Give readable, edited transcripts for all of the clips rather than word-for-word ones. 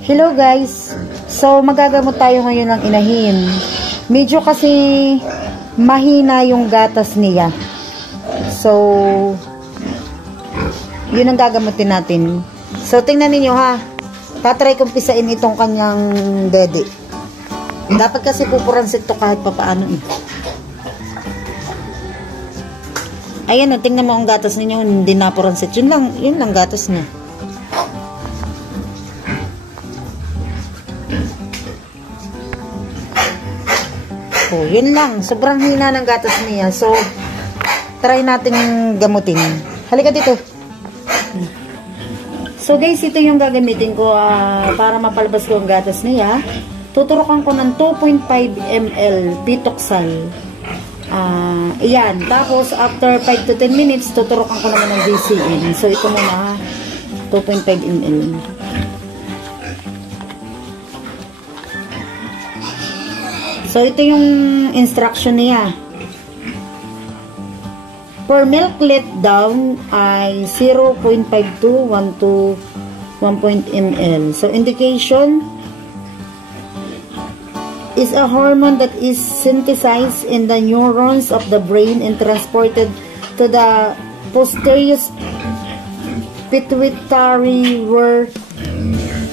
Hello guys, so magagamot tayo ngayon ng inahin. Medyo kasi mahina yung gatas niya. So, yun ang gagamutin natin. So, tingnan ninyo ha. Tatry kong pisain itong kanyang dede. Dapat kasi pupuransit to kahit papaano eh. Ayan o, tingnan mo ang gatas ninyo. Hindi napuransit. Yun lang gatas niya. Oh, yun lang. Sobrang hina ng gatas niya. So, try natin gamutin. Halika dito. So, guys, ito yung gagamitin ko para mapalabas ko ang gatas niya. Tuturukan ko ng 2.5 ml Pitoxal. Ayan. Tapos, after 5 to 10 minutes, tuturukan ko naman ng DCN. So, ito muna, 2.5 ml. So, ito yung instruction niya. Per milk let down ay 0.5 to 1 to 1 ml. So, indication is a hormone that is synthesized in the neurons of the brain and transported to the posterior pituitary where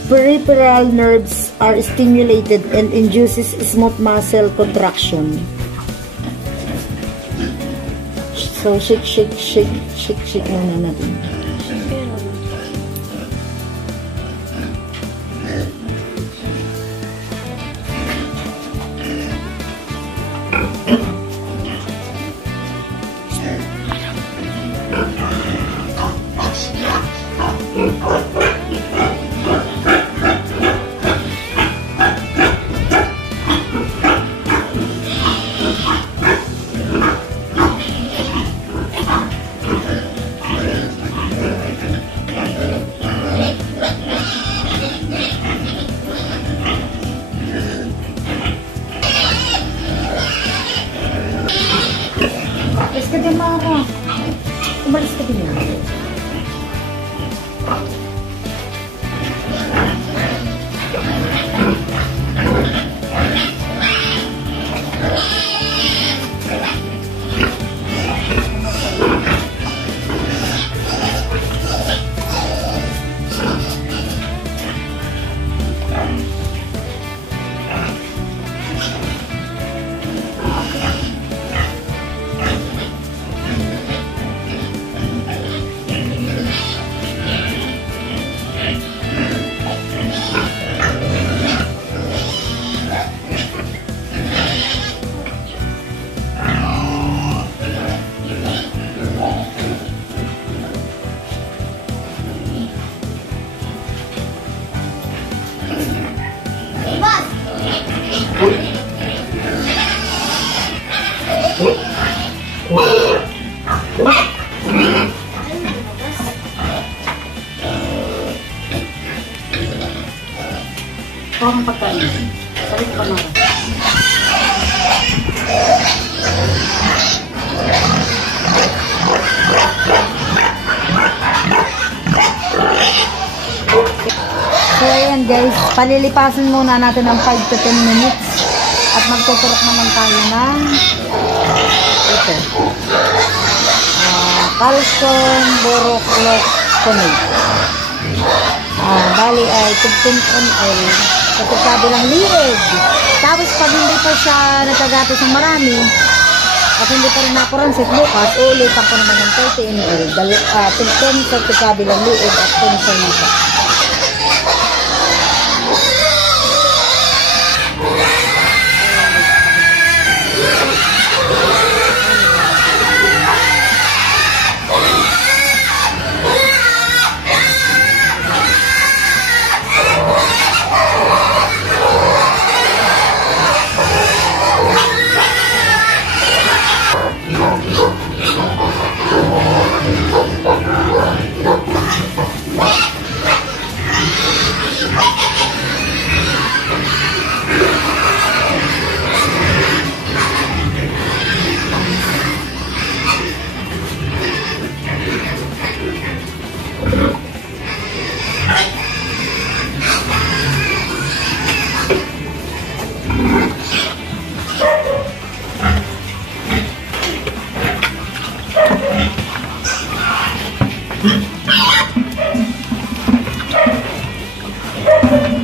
peripheral nerves are stimulated and induces smooth muscle contraction. So, shake muna natin. Umalis ka din yan. Ito ang pagkain. Salit pa naman. So, ayan guys. Palilipasin muna natin ng 5 to 10 minutes. At magtuturok naman tayo ng ito. Calcium borocloconate. Bali ay 15 ml. Ito sabi lang liig. Tapos pag hindi pa siya nagkagatos ng marami at hindi pa rin napuransit bukas, uulitan ko naman ng 30 ml. 10 sa sabi lang liig at 10 sa lipa.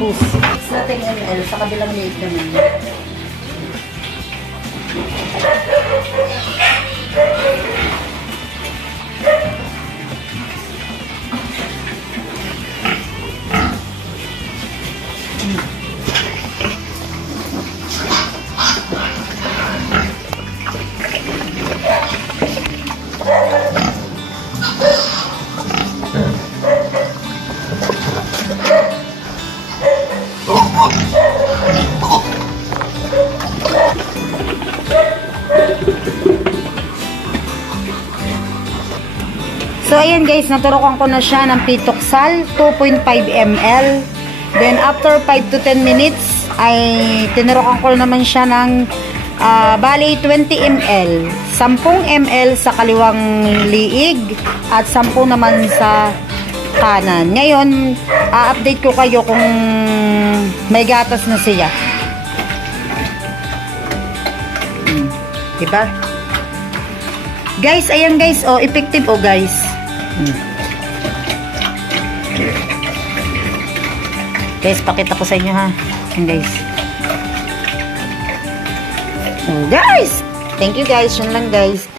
taubos. Sa 10 ml, sa kabilang liit naman. So, ayan guys, naturukan ko na siya ng Pitoxal, 2.5 ml. Then, after 5 to 10 minutes, ay tinurukan ko naman siya ng bali 20 ml. 10 ml sa kaliwang liig at 10 naman sa kanan. Ngayon, update ko kayo kung may gatas na siya. Diba? Guys, ayan guys, oh, effective oh guys. Guys, pakita ko sa inyo ha. Ayan guys. Oh, guys! Thank you guys. Yun lang guys.